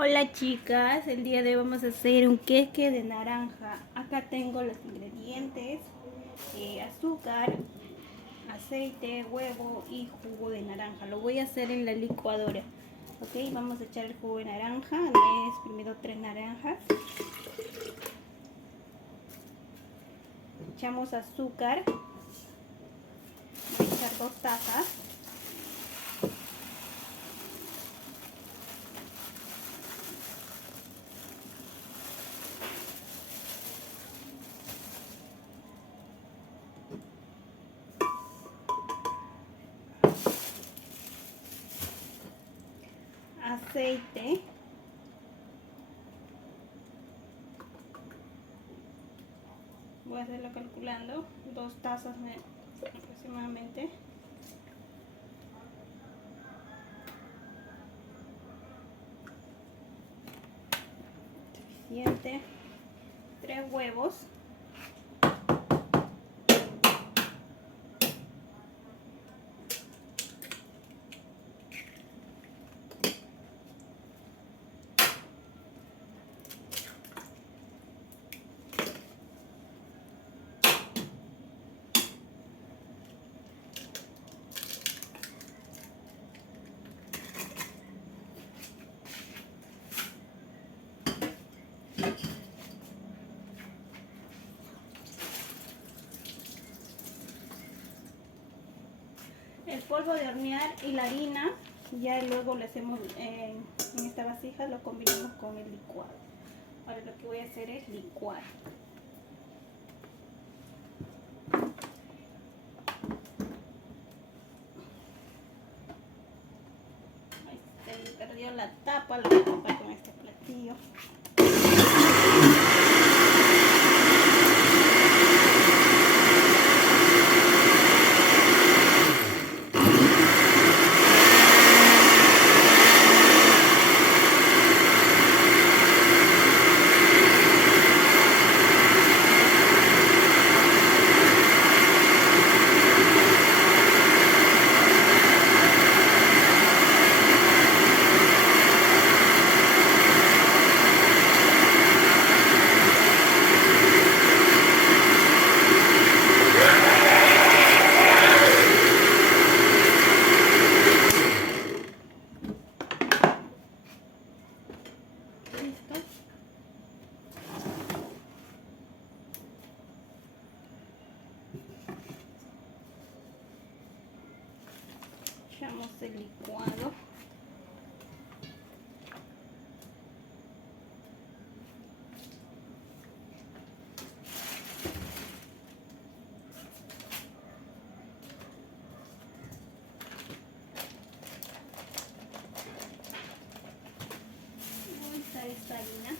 Hola chicas, el día de hoy vamos a hacer un queque de naranja. Acá tengo los ingredientes: azúcar, aceite, huevo y jugo de naranja. Lo voy a hacer en la licuadora. Ok, vamos a echar el jugo de naranja. Me he exprimido 3 naranjas. Echamos azúcar. Voy a echar 2 tazas. Aceite. Voy a hacerlo calculando. 2 tazas aproximadamente. Suficiente. 3 huevos. El polvo de hornear y la harina, ya luego lo hacemos en esta vasija, lo combinamos con el licuado. Ahora lo que voy a hacer es licuar. Ahí se me perdió la tapa, la voy a tapar con este platillo. Echamos el licuado. Ahí está esta harina.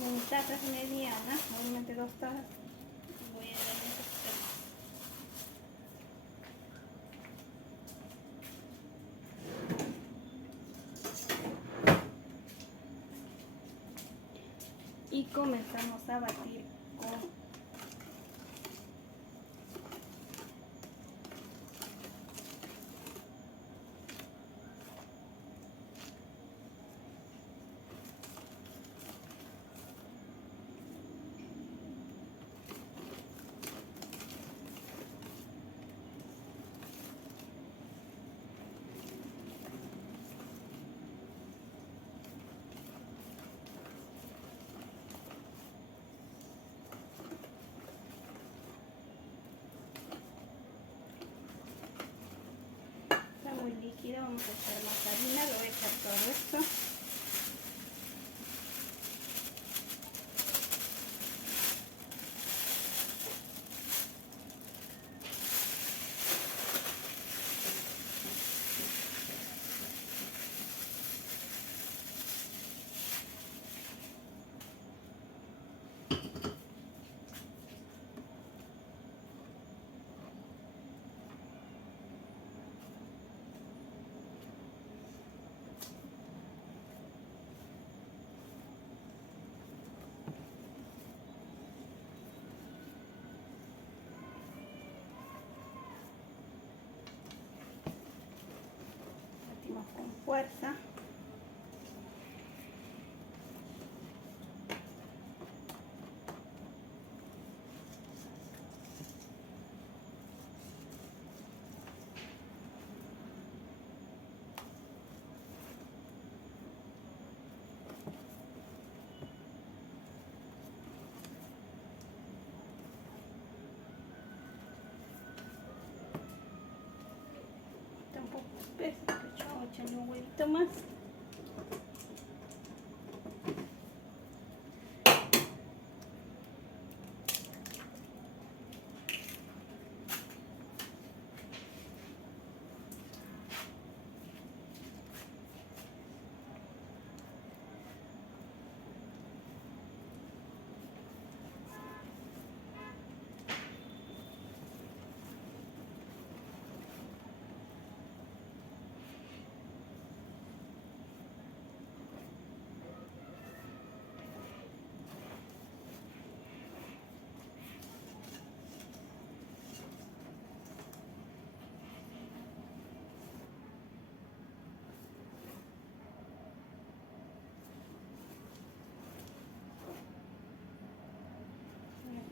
En tazas medianas, normalmente 2 tazas. Voy a darle un poquito más. Y comenzamos a batir con muy líquido. Vamos a echar más harina, lo voy a echar todo esto. fuerza. Tampoco pesa, vamos a echarle un huevito más.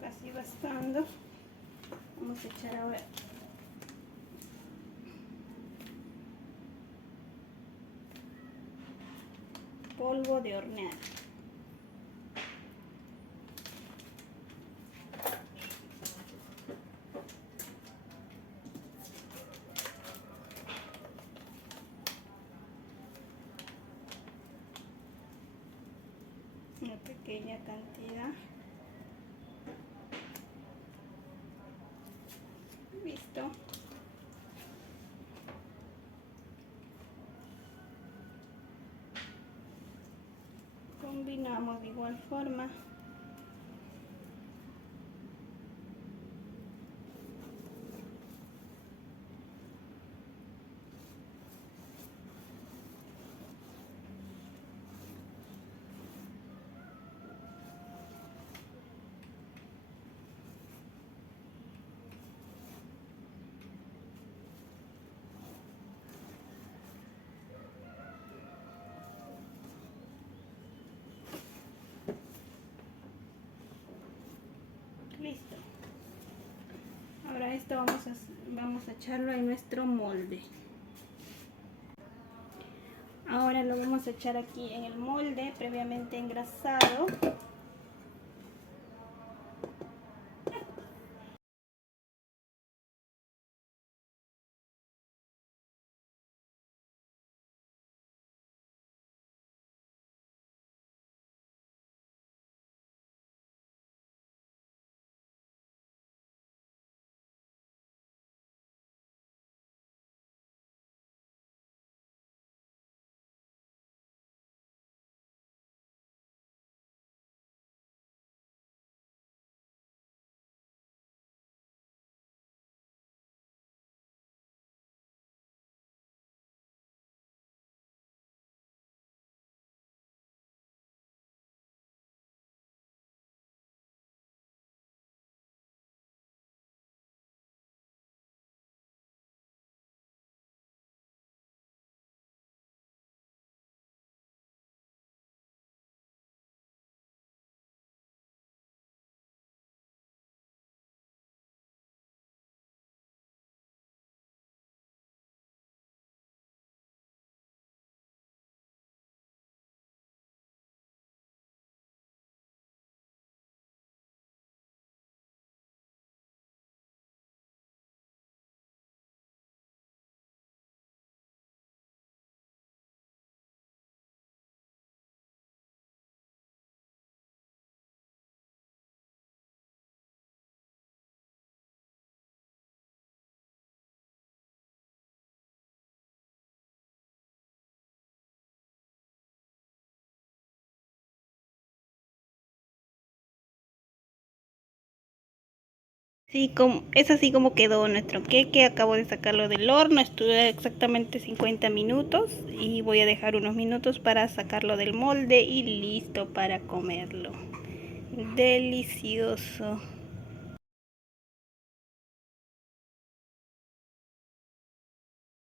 Casi bastando. Vamos a echar ahora polvo de hornear. Una pequeña cantidad. Listo. Combinamos de igual forma. Listo. Ahora esto vamos a echarlo en nuestro molde. Ahora lo vamos a echar aquí en el molde previamente engrasado. Sí, es así como quedó nuestro queque. Acabo de sacarlo del horno, estuve exactamente 50 minutos y voy a dejar unos minutos para sacarlo del molde y listo para comerlo. Delicioso.